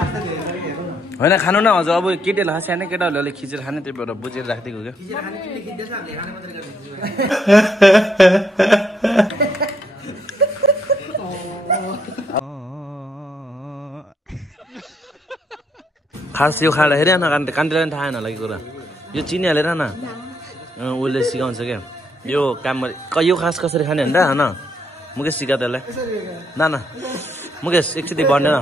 होइन खानु न हजुर अब केटीहरूलाई सानो केटाहरूले खिचेर खाने त्यही भएर बुझेर राखिदिएको क्या खास यो खाँदा हेर न कान्तिलाई पनि थाहा होइन होला कि कुरा यो चिनी हालेर न उसले सिकाउँछ क्या यो काम यो खास कसरी खाने होइन होइन मुकेश सिका त्यसलाई न मुकेश एकचोटि भन्दैन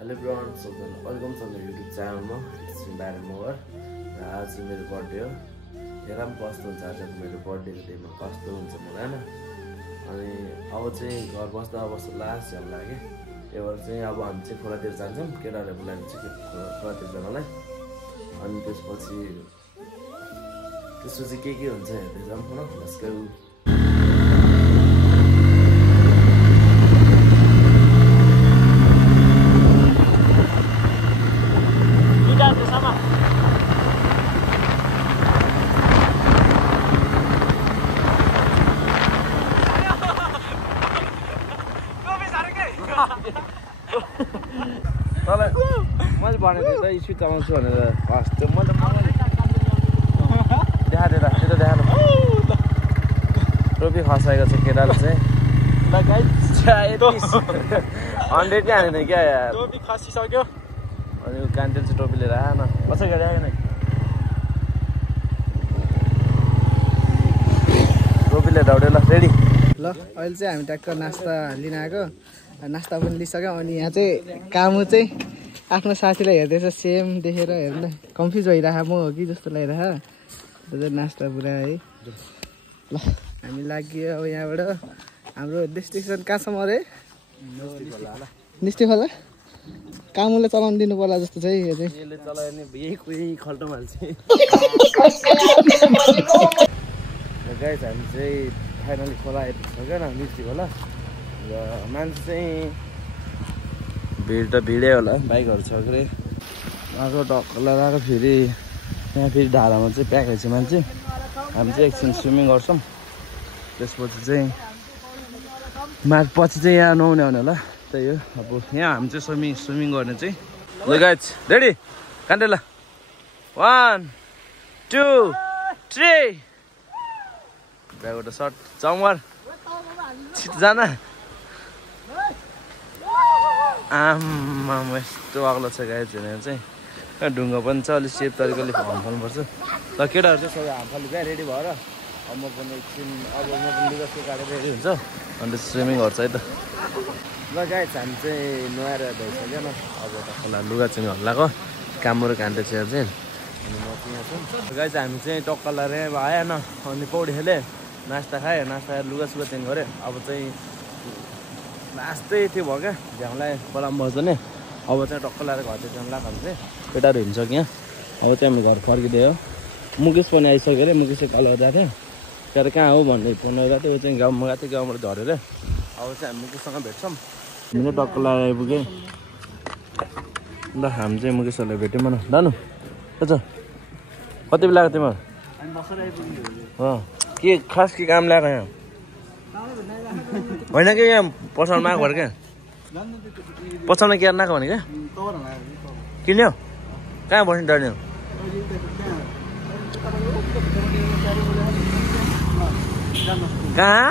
हेलो ब्राउन सोल्जर वेलकम छ मेरो युट्युब च्यानलमा मोर र आज मेरो बर्थडे हो हेर पनि कस्तो हुन्छ आज मेरो बर्थडेको डेमा कस्तो हुन्छ मलाई होइन अनि अब चाहिँ घर बस्दा बस्दा लास्ट झ्याम लाग्यो त्यही भएर चाहिँ अब हामी चाहिँ खोलातिर जान्छौँ केटाहरूले बोलायो चाहिँ खोलातिर जानलाई अनि त्यसपछि के हुन्छ हेर्दै जाऊँ न जसको मैले भनेको त स्पिड चलाउँछु भनेर फर्स्ट मैले देखा टोपी खसाएको छ केटाले चाहिँ 100 नै हानेन क्या टोपी खसिसक्यो अनि कान्टेल चाहिँ टोपी लिएर आएन कसै गरी आएन टोपी लिएर दौड्यो ल रेडी ल अहिले चाहिँ हामी ट्याक्क नास्ता लिन आएको नास्ता पनि लिइसक्यो अनि यहाँ चाहिँ कामु चाहिँ आफ्नो साथीलाई हेर्दैछ सेम देखेर हेर्नु कन्फ्युज भइरहेको म हो कि जस्तो लागिरहेको नास्ता पुरा है ल हामी लाग्यो अब यहाँबाट हाम्रो डेस्टिनेसन कहाँसम्म अरे निस्टी खोला कामुले चलाउनु दिनु पर्ला जस्तो छ है यो चाहिँ गाइस हामी चाहिँ फाइनली खोला आइपुग्छ न निस्टी खोला र मान्छे चाहिँ भिड त भिडै होला बाइकहरू छ के आएको ढक्कल लगाएर फेरि यहाँ फेरि धारामा चाहिँ प्याक छ मान्छे हामी चाहिँ एकछिन स्विमिङ गर्छौँ त्यसपछि चाहिँ पछि चाहिँ यहाँ नुहाउने आउने होला त्यही हो अब यहाँ हामी चाहिँ स्विमिङ गर्ने चाहिँ ल गाइस रेडी कान्टे ल 1 2 3 ब्यागबाट सर्ट चमर छिट जान आम्मा यस्तो अग्लो छ गाई झुनेर चाहिँ ढुङ्गा पनि छ अलिक सेफ तरिकाले हामफाल्नुपर्छ ल केटाहरू चाहिँ सबै हामफाल्नु क्या रेडी भएर अब म पनि एकछिन अब म पनि लुगा सुगा काटेर रेडी हुन्छ अन्त स्विमिङ गर्छ है त ल गाई हामी चाहिँ नुहाएर भइसक्यो न अब त खोला लुगा चाहिँ हल्लाएको कामहरू कान्टे चाहिँ अनि म चाहिँ यहाँ छु गाई हामी चाहिँ टक्क लगाएर आएन अनि पौडी खेलेँ नास्ता खाएँ नास्ता खाएर लुगा सुगा चेन्ज गरेँ अब चाहिँ लास्टै त्यो भयो क्या झ्याउलाई बलाम बस्छ नि अब चाहिँ टक्क लगाएर घर चाहिँ जानु लाग्यो चाहिँ केटाहरू हिँड्छ यहाँ अब चाहिँ हामी घर फर्किदियो मुकेश पनि आइसक्यो अरे मुकेश कालो गएको थियो तर कहाँ हो भन्ने फोन गएको थियो चाहिँ गाउँमा गएको थियो गाउँबाट झरेर अब चाहिँ हामी मुकेशसँग भेट्छौँ हामीले टक्क लगाएर आइपुग्यो ल हामी चाहिँ मुकेशहरूलाई भेट्यौँ न दानु छ कति बेला आएको तिम्रो के खास के काम ल्याएको यहाँ होइन कि यहाँ पसलमा आएको भएर क्या पसलमा के आएको भने क्या किन्यो कहाँ बस्नु डर्ने कहाँ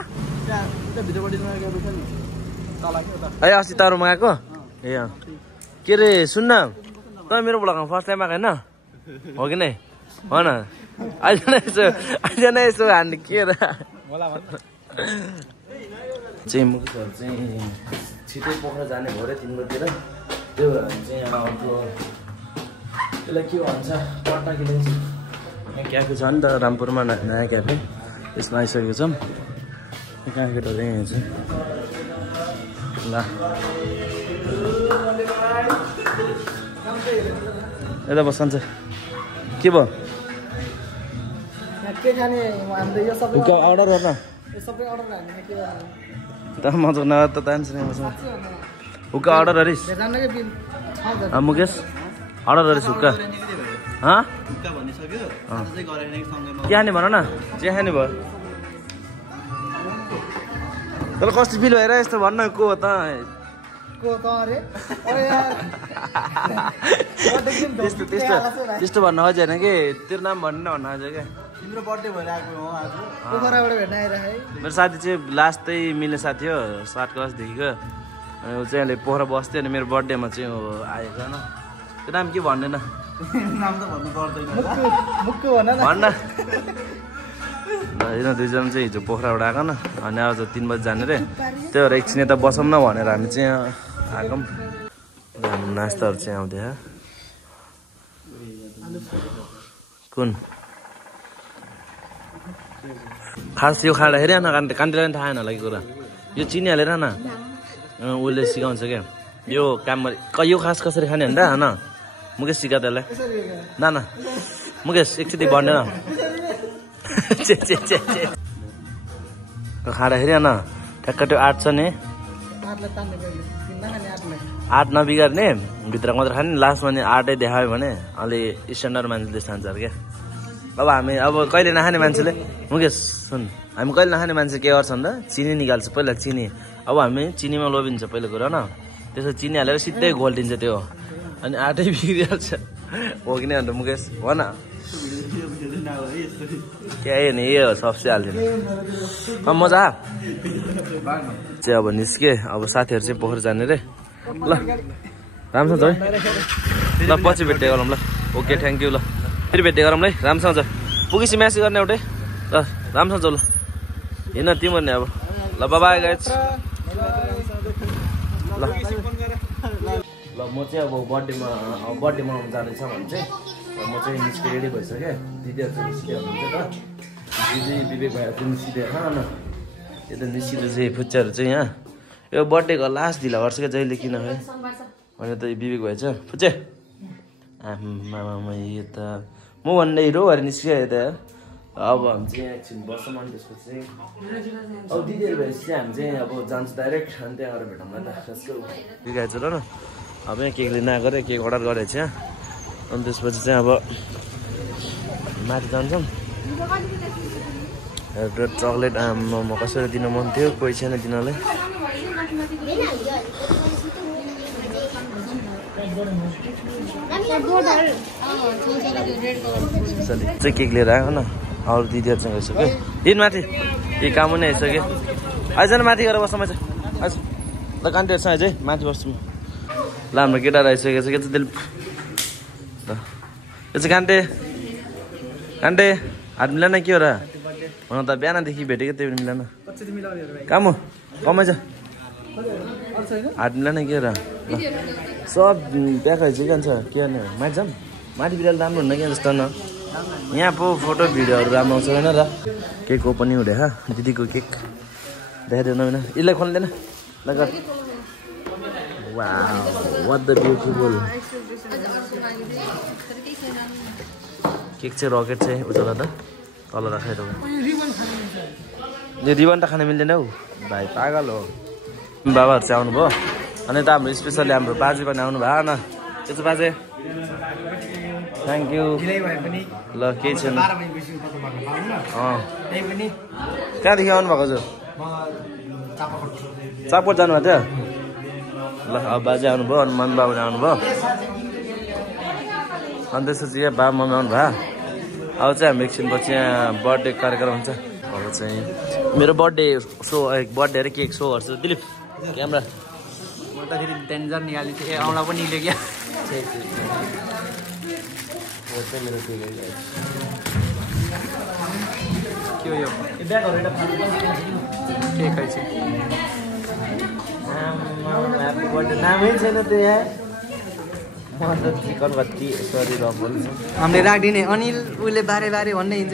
ए अस्ति तारो मगाएको ए के अरे सुन्न त मेरो ब्लगमा फर्स्ट टाइम आएको होइन हो कि नै हो न अहिले नै यसो हान्ने के र चाहिँ मुकेशहरू चाहिँ छिटै पोखरा जाने भयो अरे तिम्रोतिर त्यो भएर चाहिँ यहाँ अर्को त्यसलाई के भन्छ पट्टा किन यहाँ क्याफे छ नि त रामपुरमा नयाँ क्याफे त्यसमा आइसकेको छौँ कहाँ केटाहरू यहाँ चाहिँ ल यता बस्छ के भयो अर्डर गर न मजा न त हुक्का अर्डर गरिस् मुकेश अर्डर गरिस् हुक्का के खाने भन न जे खाने भयो तर कस्तो फिल भएर यस्तो भन्न को हो त को त अरे त्यस्तो भन्न खोजेन कि तेरो नाम भन्नु भन्न खोजेँ क्या तिम्रो बर्थडे भएर आएको हो आज पोखराबाट भेट्न आइराखे मेरो साथी चाहिँ लास्टै मिल्ने साथी हो 7 क्लासदेखिको अनि ऊ चाहिँ अहिले पोखरा बस्थ्यो अनि मेरो बर्थडेमा चाहिँ आएको होइन त्यो नाम के भन्दैन नाम त भन्नु पर्दैन मुक्कु भन न भन्न होइन दुईजना चाहिँ हिजो पोखराबाट आएको न अनि आज 3 बजी जाने रे त्यो भएर एकछिन यता बसौँ न भनेर हामी चाहिँ आएको नास्ताहरू चाहिँ आउँदै कुन खास यो खाँदाखेरि न कान्तिलाई पनि थाहा होइन होला कि कुरा यो चिनी हालेर न उसले सिकाउँछ क्या यो काम यो खास कसरी खाने भन्दा होइन मुकेश सिका त्यसलाई न मुकेश एकचोटि भन्दैन खाँदाखेरि होइन ठ्याक्क त्यो आँट छ नि आँट नबिगार्ने भित्र मात्र खाने लास्टमा नि आँटै देखायो भने अलि स्ट्यान्डर्ड मान्छेले खान्छ अरे क्या अब हामी अब कहिले नखाने मान्छेले मुकेश सुन हामी कहिले नखाने मान्छे के गर्छ भन्दा चिनी निकाल्छ पहिला चिनी अब हामी चिनीमा लोभिन्छ पहिलो कुरा न त्यसो चिनी हालेर सिधै घोल्टिन्छ त्यो अनि आँटै बिग्रिहाल्छ हो कि नै अन्त मुकेश भन क्या नि यो सबसे हालिदिनु मजा चाहिँ अब निस्के अब साथीहरू चाहिँ पोखरा जाने रे ल राम्रोसँग है ल पछि भेट्दै गरौँ ल ओके थ्याङ्क यू ल फेरि भेट्दै गरौँ ल राम्रोसँग छ पुगेपछि म्यासेज गर्ने एउटै ल राम्रोसँग जाऊ ल हिँड तिम्रो नि अब ल बाबा गाइज ल म चाहिँ अब बर्थडे मनाउनु जाँदैछ भने चाहिँ म चाहिँ निस्के रेडी भइसकेँ दिदीहरू चाहिँ निस्कियो हुनुहुन्छ त दिदी विवेक भाइहरू चाहिँ निस्किँदै न यो त निस्किँदै चाहिँ फुच्चाहरू चाहिँ यहाँ यो बर्थडेको लास्ट ढिला गर्छ क्या जहिले किन है भने त विवेक भाइ छ फुच्चे आमा यो त म भन्ने हिरो भएर निस्क्यो यता अब हामी चाहिँ एकछिन बस्छौँ अनि त्यसपछि अब दिदीहरू भएपछि चाहिँ हामी चाहिँ अब जान्छ डाइरेक्ट अनि त्यहाँ गएर भेटौँला त त्यसको बिगाएछ र न अब यहाँ केक लिन आएको रे केक अर्डर गरेको छ यहाँ अनि त्यसपछि चाहिँ अब माथि जान्छौँ चक्लेट आमा कसरी दिन मन थियो कोही छैन दिनलाई चाहिँ केक लिएर आएको न अरू दिदीहरूसँग आइसक्यो दिन माथि केही काम पनि आइसक्यो आइज न माथि गएर बस्छ म चाहिँ आइज ल कान्तिहरूसँग आइज है माथि बस्छु म ल हाम्रो केटाहरू आइसकेको छ के चाहिँ यो चाहिँ कान्ते हात मिलान के हो र हुन त बिहानदेखि भेटेको त्यही पनि मिलान काम हो कमै छ हात मिलान के हो र सब प्याक आइसक्यो के के गर्ने माथि जाऊँ माथि बिरालो राम्रो हुन्न क्या जस्तो न यहाँ पो फोटो भिडियोहरू राम्रो आउँछ होइन र केक ओपनिङ हुँदै दिदीको केक देखाइदियो नमिन यसलाई खोल्दैन ल गर wow what the beautiful cake चाहिँ रकेट चाहिँ उता त तल राखेर यो रिबन त खान मिल्दैन हौ भाइ पागल हो बाबाहरू चाहिँ आउनुभयो अनि त हाम्रो स्पेसली हाम्रो बाजे पनि आउनु भयो न त्यो चाहिँ बाजे थ्याङ्क यू ल केही छैन कहाँदेखि आउनुभएको छ चापकोट जानुभएको थियो ल अब बाजे आउनुभयो अनि मन बाबु आउनुभयो अनि त्यसपछि यहाँ बाबा मम्मी आउनु भयो अब चाहिँ हामी एकछिनपछि यहाँ बर्थडे कार्यक्रम हुन्छ अब चाहिँ मेरो बर्थडे अरे केक सो गर्छु दिलीप क्यामेरा म त फेरि डेन्जर निकाल्ने थिएँ औँला पनि निल्यो क्या के हो यो केक चाहिँ ह्याप्पी बर्थडे नामै छैन त्यो यहाँ म त चिकन कति सरी रम्बल हामीले राखिदिने अनिल उसले बारे भन्दै हिँड्छ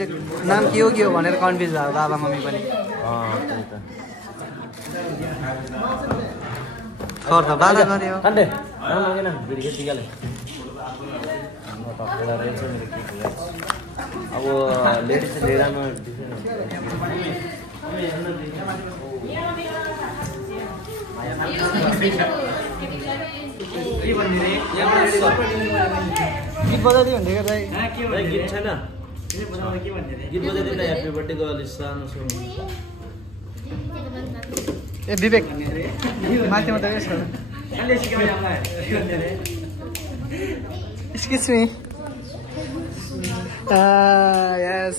नाम के हो भनेर कन्फ्युज भयो बाबा मम्मी पनि त्यही त खर त बाजा गरे हो कान्टे नाम मागेन बिर्के टिकाले अब लेडिज लिएर गीत बजाइदियो भने गीत छैन गीत बजाइदिँदा ह्याप्पी बर्थडे गर्ल सानो ए विवेक माथि मात्रै छ एक्सक्युज मी यस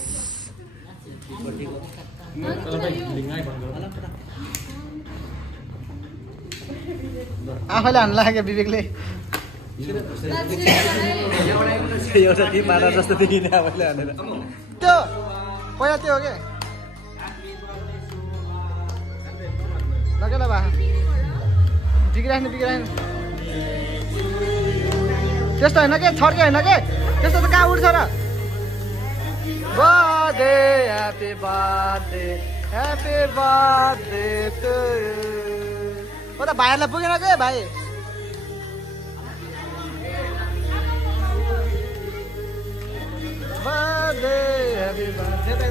आफैले हान्नु लाग्यो विवेकले एउटा टिम मारा जस्तो देखिने आफैले हानेर त्यो पहिला त्यो हो क्या लगेला बा बिग्राख्नु त्यस्तो होइन के छड्के होइन के त्यस्तो त कहाँ उठ्छ र birthday happy birthday to you ओ त भाइहरूलाई पुगेन के भाइ birthday happy birthday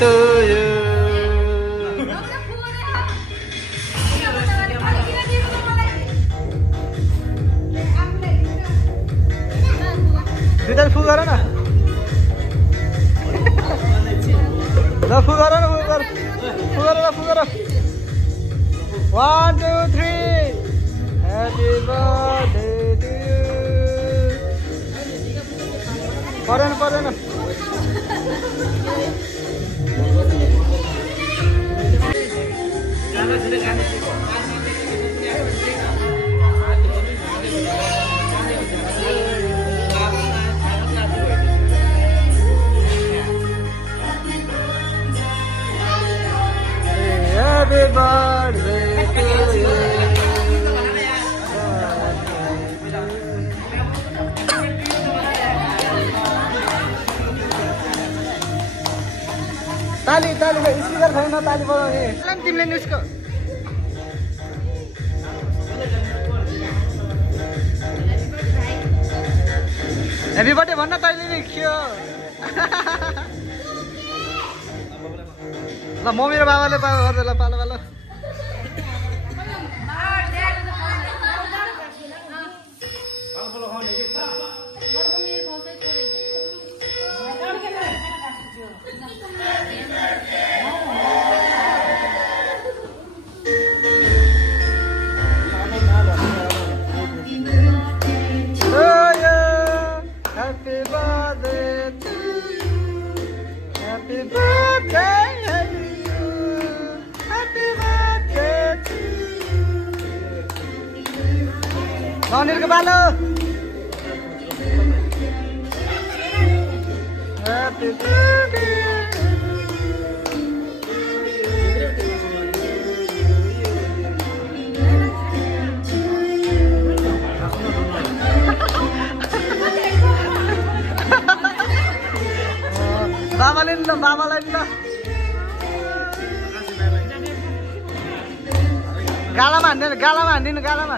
to you. Kita full गर न ल full गर न full गर 1 2 3 Happy birthday to you परेन Happy birthday to you. ताली स्पिकर छैन ताली बजाउने तिमीले नि उसको ह्यापी बर्थडे भन्न तैँले नि खियो ल म मेरो बाबाले गर्दै ल पालो Happy birthday to you. Happy birthday to you. Happy birthday to you. Nonir ke balo. Happy birthday. बाबालाई नि ल गालामा हान्दिनु गालामा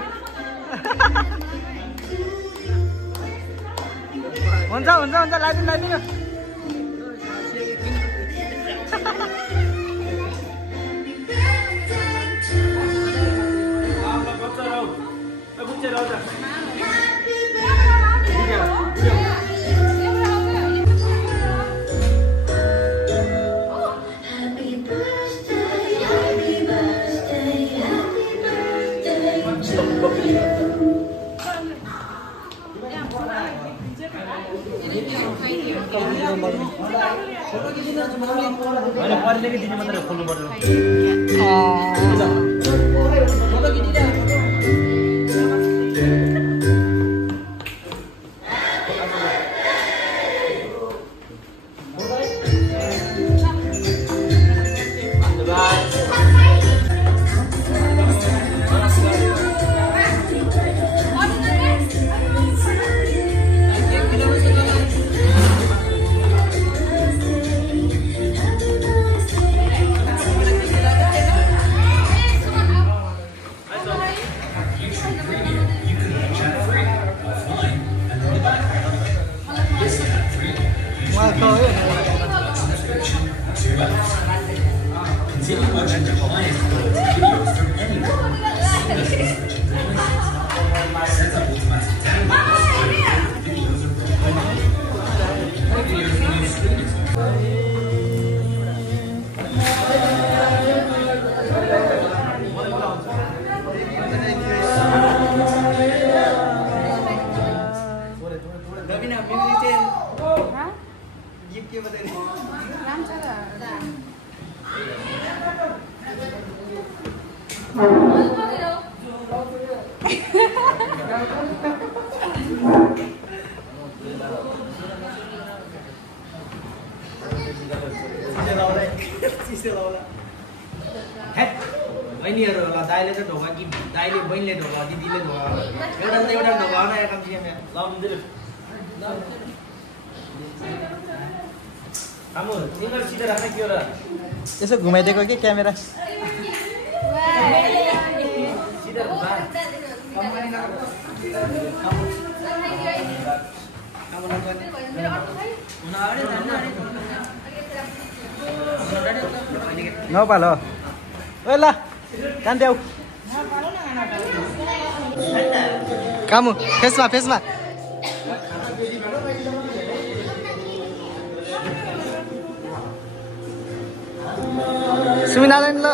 हुन्छ लाइदिनु बहिनीहरू होला दाइले चाहिँ ढोका कि दाइले बहिनीले ढोका दिदीले ढोका एउटा ढोका हो न कम से कम लाउनु हाम्रो तिम्रो सिधा राख्ने के होला यसो घुमाइदिएको के क्यामेरा सिधा नपाल हो ओ ल कान्देऊ कामु फेसमा सुमिनारायण ल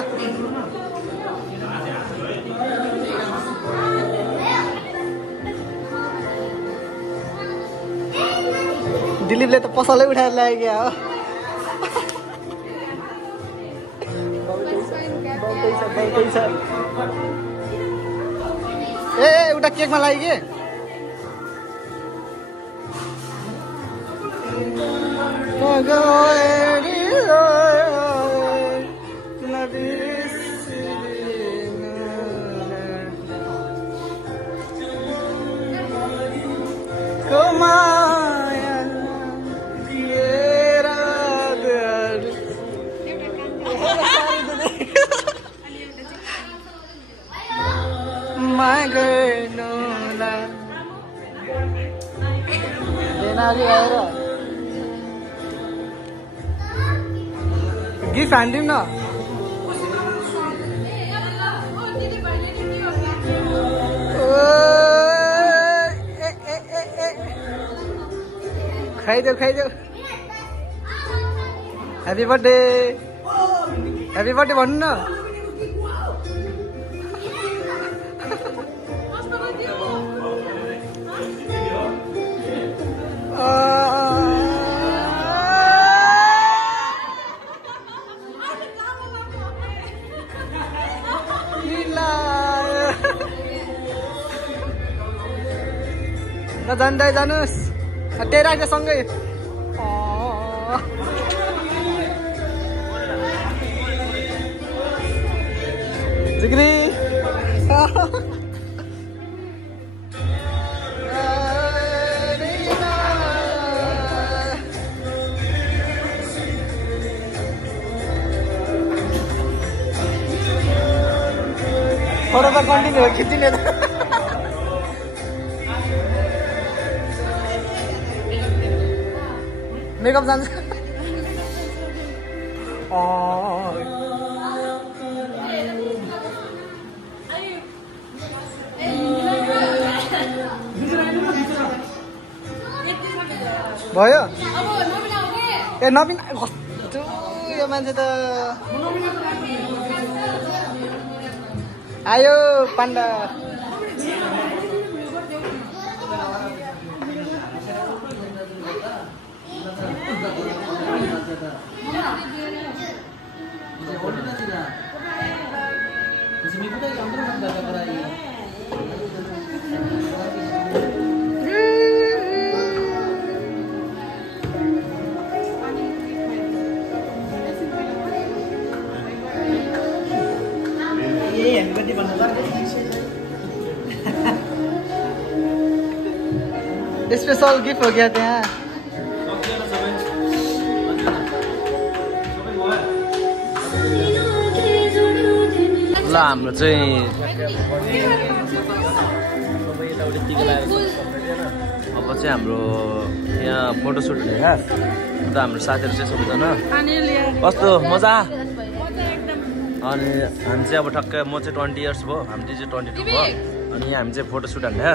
दिलीपले त पसलै उठाएर ल्यायो क्या हो ए एउटा केकमा लाग्यो गिफ्ट हान्दिउँ न खाइदेऊ ह्याप्पी बर्थडे भन्नु न जान्दै जानुहोस् त्यही राख्दा सँगै जिग्री फोटो त कन्टिन्यू हो खिचिने त मेकअप जान्छ भयो ए नवीन कस्तो यो मान्छे त आयो पाण्डा स्पेशल गिफ्ट हो गया त्यहाँ ल हाम्रो चाहिँ अब चाहिँ हाम्रो यहाँ फोटोसुट हुने क्या त हाम्रो साथीहरू चाहिँ सबैजना कस्तो मजा अनि हामी चाहिँ अब ठक्कै म चाहिँ 20 इयर्स भयो हामी चाहिँ 22 भयो अनि हामी चाहिँ फोटोसुट हान्ने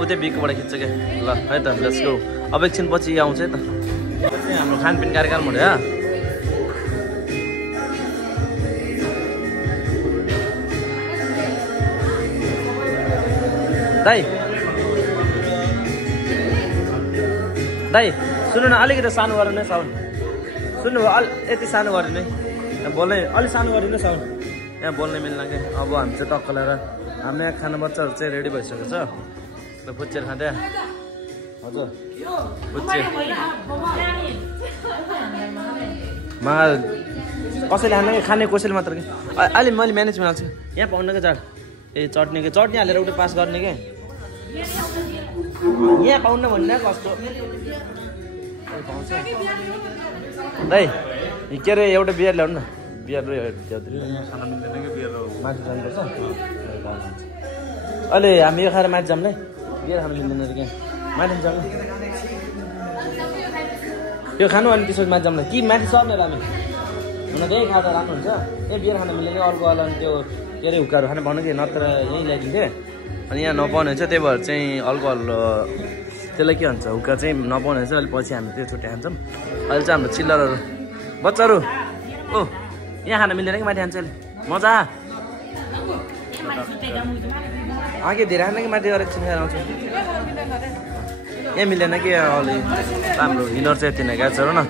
ऊ त्यो बिकबाट खिच्छ क्या ल है त लेट्स गो अब एकछिन पछि आउँछ है त हाम्रो खानपिन कार्यक्रम हुने क्या दाइ सुन्नु न अलिकति सानो गर्नु नै साउन्ड सुन्नु भयो यति सानो गरिदिनु है बोल्नै अलिक सानो गरिदिनु साउन्ड यहाँ बोल्न मिल्न कि अब हामी चाहिँ टक्क लगाएर हाम्रो यहाँ खाना बच्चाहरू चाहिँ रेडी भइसकेको छ पुच्चेर खाँदै हजुर पुच्चे मा कसैले खाने कि खाने कसैले मात्र कि अहिले मैले म्यानेज बनाएको छु यहाँ पाउनु क्या चट्नी हालेर एउटा पास गर्ने क्या यहाँ पाउन्न भन्ने कस्तो है के अरे एउटा बियर ल्याउनु न बियर खाना मिल्दैन कि बियर माथि जानुपर्छ अहिले हामी यो खाएर माथि जाऊँ बियर खानु मिल्दैन अरे क्या माथि जाऊँ यो खानु अनि त्यसपछि माथि जाऊँ कि माथि सर्ने हामी हुन त्यही खाँदा राम्रो हुन्छ ए बियर खानु मिल्दैन अर्को वाला त्यो के अरे हुक्काहरू खानु पाउनु कि नत्र यहीँ ल्याइदिन्थेँ अनि यहाँ नपाउने हुन्छ त्यही भएर चाहिँ अल्कोहल त्यसलाई के भन्छ हुक्का चाहिँ नपाउने हुन्छ अहिले पछि हामी त्यो छुट्टी खान्छौँ अहिले चाहिँ हाम्रो चिल्लरहरू बच्चाहरू ओ यहाँ खान मिल्दैन कि माथि खान्छ अहिले मजा अघि धेरै खाने कि माथि गएर एकछिन खाएर आउँछु यहाँ मिल्दैन कि अलि हाम्रो हिनर चाहिँ यति नै गएको छ र न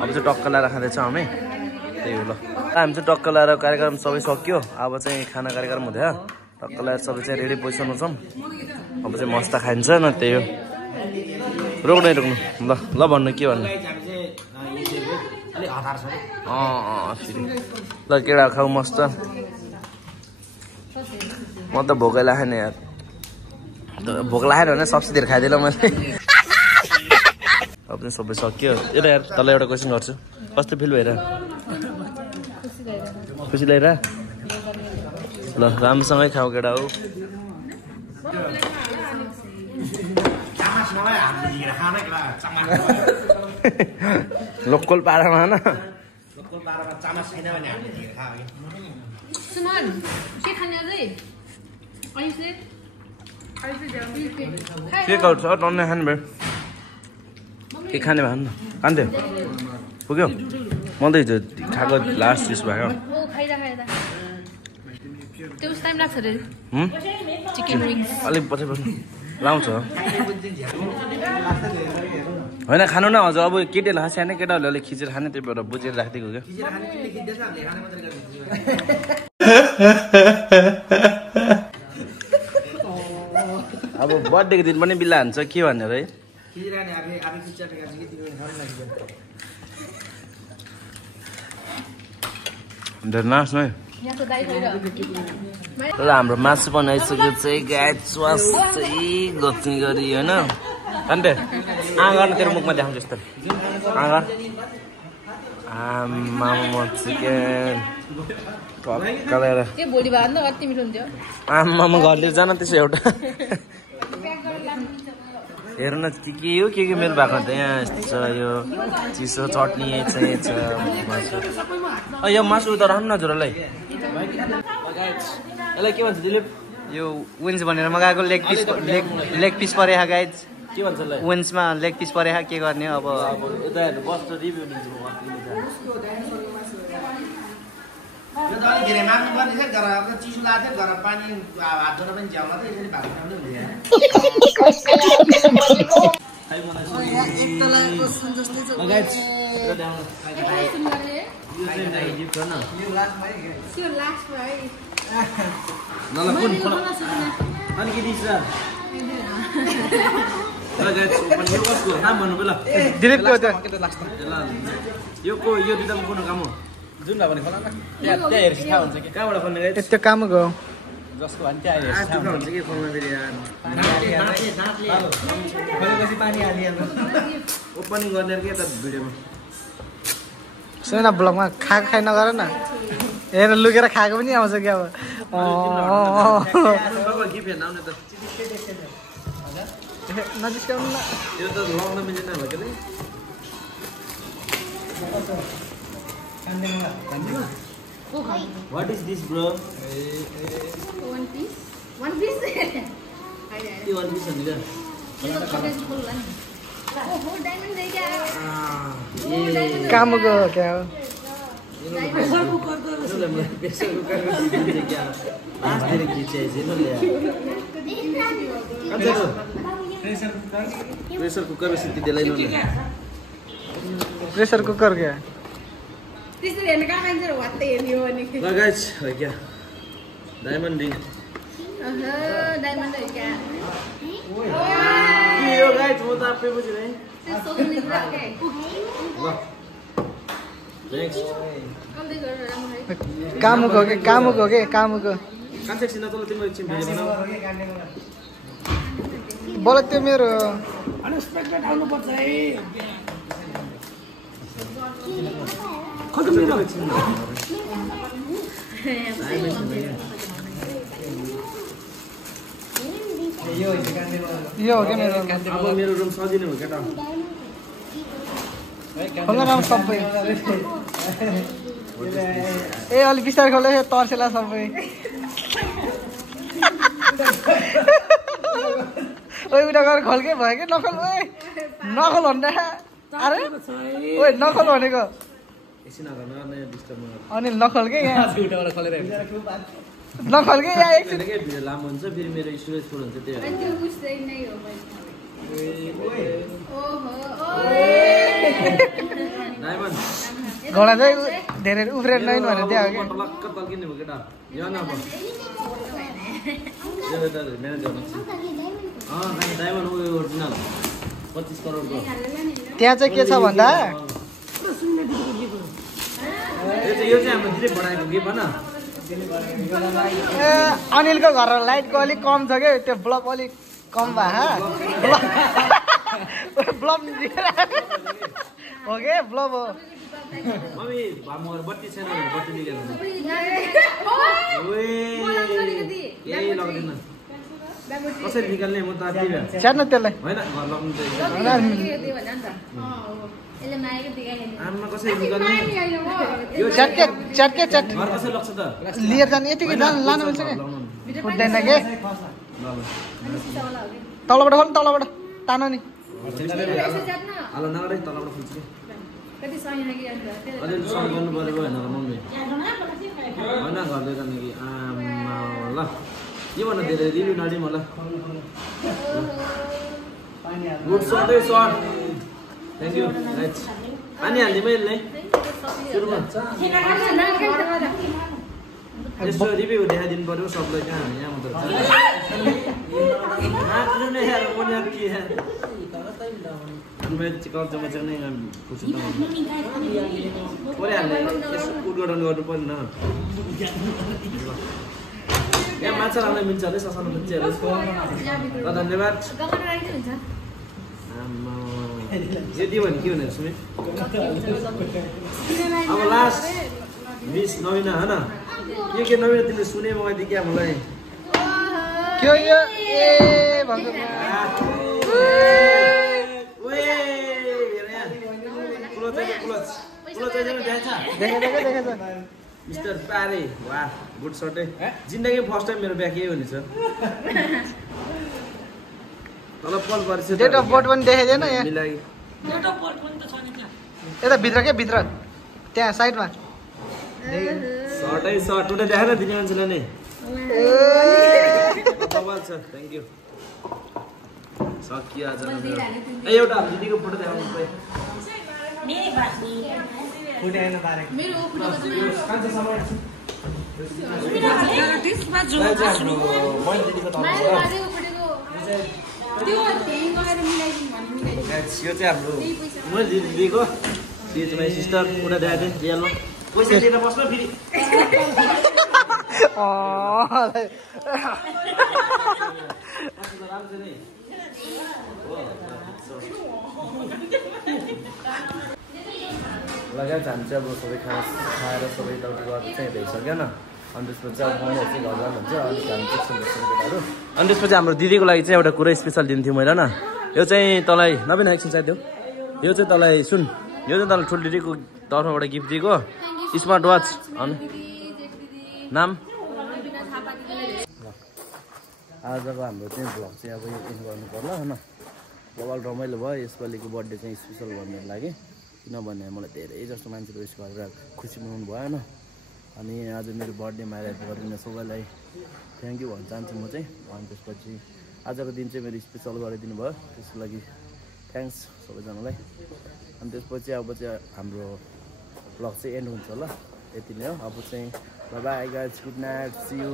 अब चाहिँ टक्क लगाएर खाँदैछौँ हामी त्यही हो ल हामी चाहिँ टक्क लगाएर कार्यक्रम सबै सक्यो अब चाहिँ खाना कार्यक्रम हुँदैन टक्क लगाएर सबै चाहिँ रेडी पोजिसनमा छौँ अब चाहिँ मस्त खाइन्छ न त्यही हो रोक्नु ल ल भन्नु के भन्नु फेरि ल केटा खाऊ मस्त म त भोकै लाग्यो नि यार भोक लागेन भने सब्सिडीहरू खाइदिएँ मैले अब चाहिँ सबै सक्यो यता यार तँलाई एउटा क्वेसन गर्छु कस्तो फिल भइरह खुसी लागिरह ल राम्रोसँगै खाऊ केटा हो लोकल पारामा होइन के गर्छ टन्ने खाने भयो के खाने भयो न खान्थ्यो पुग्यो म त हिजो खाएको लास्ट डिस भयो अलिक पछि पछि लाउँछ होइन खानु न हजुर अब केटीहरूलाई सानो केटाहरूले अलिक खिचेर खाने त्यही भएर बुझेर राखिदिएको क्या अब बर्थडेको दिन पनि बिल्ला हान्छ के भनेर है नाच्नु है ल हाम्रो मासु बनाइसक्यो चाहिँ गाई स्वास्थ्य गच्नी गरी होइन अन्त आँगन तेरो मुखमा देखाउँछ यस्तो आँगन आमा चिकन आमामा घर लिएर जान त्यसो एउटा हेर्नु न के हो के मेरो भएको त यहाँ यस्तो छ यो चिसो चटनी चाहिँ छ मासु यो मासु त राख्नु न हजुरलाई यसलाई के भन्छ दिलीप यो विन्स भनेर मगाएको लेग पिस परे गाइज के भन्छ विन्समा लेग पिस परे के गर्ने अब यता बस्छ रिभ्यू दिन्छु म यो त अलिक धेरै माग्नु पर्ने छ घर अब चिसो लाग्छ घर पानी हात धुन पनि झ्याउला त यसरी भात खानु यो दुईटामा कुन काम हो जुन भए पनि खोला न त्यहाँ हेर्छ थाहा हुन्छ कि कहाँबाट खोल्ने गाइस त्यो काम गयो जसको भने त्यहाँ हेर्छ थाहा हुन्छ कि खोल्न फेरि खोलेपछि पानी हालिहाल्नु ओपनिङ गर्ने के त भिडियोमा सुन न ब्लगमा खाएको खाइ नगर न हेर लुकेर खाएको पनि आउँछ कि अब नजिस्काउनु न त्यो त लग्न मिलेन भयो के What is this, bro? One piece. One piece. ये one piece है निका. ये तो कॉलेज फुल है. वो डायमंड दे क्या? काम को क्या? प्रेशर कुकर तो प्रेशर कुकर में दे क्या? आज तेरे खींचे ऐसे तो ले. प्रेशर कुकर में सीटी दिलाई नो. प्रेशर कुकर क्या? त्यसरी हेर्न कहाँ मान्छे वात्तै हेर्ने हो भने ल गाइस हो क्या डायमन्ड रिङ डायमन्ड हो क्या के यो गाइस म त आफै बुझिनै त्यो सोल्ने कुरा हो के ल नेक्स्ट कल्दै गरेर राम्रो है कामुको हो के कामुको कान्छे सिना तल तिम्रो एकछिन भिडियो बनाऊ बोल त्यो मेरो अनएक्सपेक्टेड आउनुपर्छ है यो हो क्या मेरो अब मेरो रुम सजिलो हो केटा खोल्न राम्रो सबै ए अलिक बिस्तारै खोले तर्सेला सबै ओइ उता गएर खोल्के भयो कि नखोल ओइ नखोल भन्दा अरे ओइ नखोल भनेको एकछिन आएर नर्ने डिस्टर्ब नगर अनिल नखोल के यहाँ नखोल के यहाँ एकछिन के भिडियो लामो हुन्छ फेरि मेरो स्टोरेज फुल हुन्छ त्यही अनि त्यो बुझ्दै नै हो डायमन्ड घोडा चाहिँ धेरै उफ्रेर नै भनेर त्यहाँ हो कि टलक्क तल्किने भयो केटा यो न अब यो त म्यानेजर डायमन्ड उयो ओरिजिनल 25 करोडको त्यहाँ चाहिँ के छ भन्दा यो चाहिँ हाम्रो दिदी बनाएको के भन ए अनिलको घर लाइटको अलिक कम छ कि त्यो ब्लब अलिक कम भयो ब्लब हो के ब्लब हो मम्मी भामहर बत्ती छैन भने बत्ती निकाल्नु यही लग्दैन कसरी निकाल्ने म त आफै स्याहार्न त्यसलाई होइन घर लग्नु चाहिँ आमा कसरी निकाल्ने च्याटके घर कसरी लग्छ त लिएर जाने यतिकै लानु हुन्छ कि फुट्दैन के तलबाट खोल्नु तलबाट तान नि हाल नगरे तलबाट फुल्छ कि अलिअलि सर गर्नु पऱ्यो होइन र मम्मी होइन घरले जाने कि आमा ल के भन्नु धेरै रिभ्यू नदिउँ होला गुड सर्ट है सर्ट थ्याङ्क यू राइट पानी हालिदिएँ मैले सुरुमा यसो रिभ्यू देखाइदिनु पऱ्यो सबलाई कहाँ यहाँ मात्र कल्चरमा चाहिँ नै खुसी परिहाल्ने यसो उद्घाटन गर्नु पर्ने न यहाँ माछा राख्न मिल्छ अरे ससानो बच्चीहरू ल धन्यवाद यति भने के हुने सुमे अब लास्ट मिस नवीना होइन के नवीना तिमीले सुने मगाइदियो क्या मलाई के यो ए भन्छ देखेछ मिस्टर पारे वाह गुड सर्टै जिन्दगी फर्स्ट टाइम मेरो ब्याग यही हुनेछ तल पल परेछ डेट अफ बर्थ पनि देखाइदिएन यहाँ मिलाइ यता भित्र के भित्र त्यहाँ साइडमा सर्टै सर्ट उता देखाएर दिने मान्छेलाई नै कपाल छ थ्याङ्क यू सकियो आज एउटा दिदीको फोटो देखाउनु पऱ्यो यो चाहिँ हाम्रो मैले दिदीको माई सिस्टर उता देखाएको थिएँ रियलमा पैसा दिएर बस्नु फेरि लगायत हामी चाहिँ अब सबै खाएर सबै यताउति गरेर चाहिँ भइसक्यो न अनि त्यसपछि अब मम्मीहरू चाहिँ घर जानुहुन्छ अलिक हामी चाहिँ केटाहरू अनि त्यसपछि हाम्रो दिदीको लागि चाहिँ एउटा कुरा स्पेसल दिन्थ्यो मैले होइन यो चाहिँ तँलाई नवीन एकछिन साइड देऊ यो चाहिँ तँलाई सुन यो चाहिँ तँलाई ठुलो दिदीको तर्फबाट गिफ्ट दिएको स्मार्ट वाच अनि नाम आजको हाम्रो चाहिँ भ्लग चाहिँ अब यो एन्ड गर्नु पर्ला होइन बबाल रमाइलो भयो यसपालिको बर्थडे चाहिँ स्पेसल भन्ने लागि किनभने मलाई धेरै जस्तो मान्छेले उयस गरेर खुसी मनाउनु भयो होइन अनि आज मेरो बर्थडेमा आएर गरिदिने सबैलाई थ्याङ्क यू भन्न चाहन्छु म चाहिँ अनि त्यसपछि आजको दिन चाहिँ मेरो स्पेसल गरिदिनु भयो त्यसको लागि थ्याङ्क्स सबैजनालाई अनि त्यसपछि अब चाहिँ हाम्रो भ्लग चाहिँ एन्ड हुन्छ ल यति नै हो अब चाहिँ bye guys good night see you